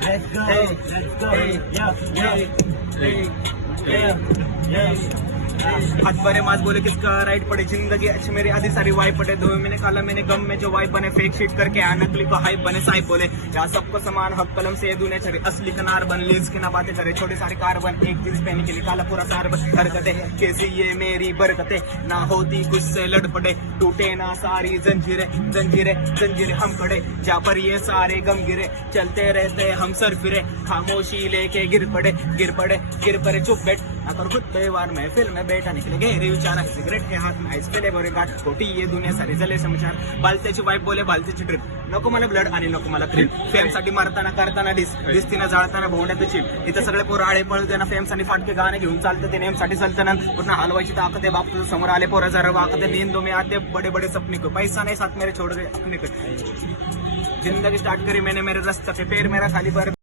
Let's go, let's go, हाथ भरे मात बोले किसका राइट पड़े जिंदगी अच्छी मेरी आधी सारी वाइफ पड़े 2 महीने काला मैंने गम में जो वाइफ बने फेक शीट करके नकली को हाइप बने साइप बोले यहाँ सबको समान हक कलम से दुनिया चले असली कनार बन लीज की ना बातें करे छोटे सारे कार बन एक जींस पहन के निकाला पूरा सार बन हरकतें कैसी ये मेरी बरकतें ना होती कुछ से लड़ पड़े टूटे ना सारी जंजीरें जंजीरें जंजीरें हम खड़े जहाँ पर ये सारे गम गिरे चलते रहते हम सर फिरे खामोशी लेके गिर पड़े चुप बैठ ना कर खुद व्यवहार महफिल में बैठा निकले गहरे विचार सिगरेट के हाथ में आईस पेले बोरे गाठ खोटी ये दुनिया सारी जले समाचार बालत्याची वाईफ बोले बालत्याची ट्रिप नको मला ब्लड आणि नको मला क्रीम फेम साठी मारताना करताना दिसतीनं जाळताना भोवण्यात चिप इथं सगळे पोरं आळे पळते ना फेम साठी फाटके गाणे घेऊन चालते ते नेम साठी सल्तनत पूर्ण हलवायची ताकद आहे बाप तुझं समोर आले पोरं जरा वाकते नींद में आते बड़े बड़े सपने को पैसा नहीं साथ मेरे छोड़ गए अपने को जिंदगी स्टार्ट करी मैंने मेरे रास्ते पे पैर मेरा खाली पर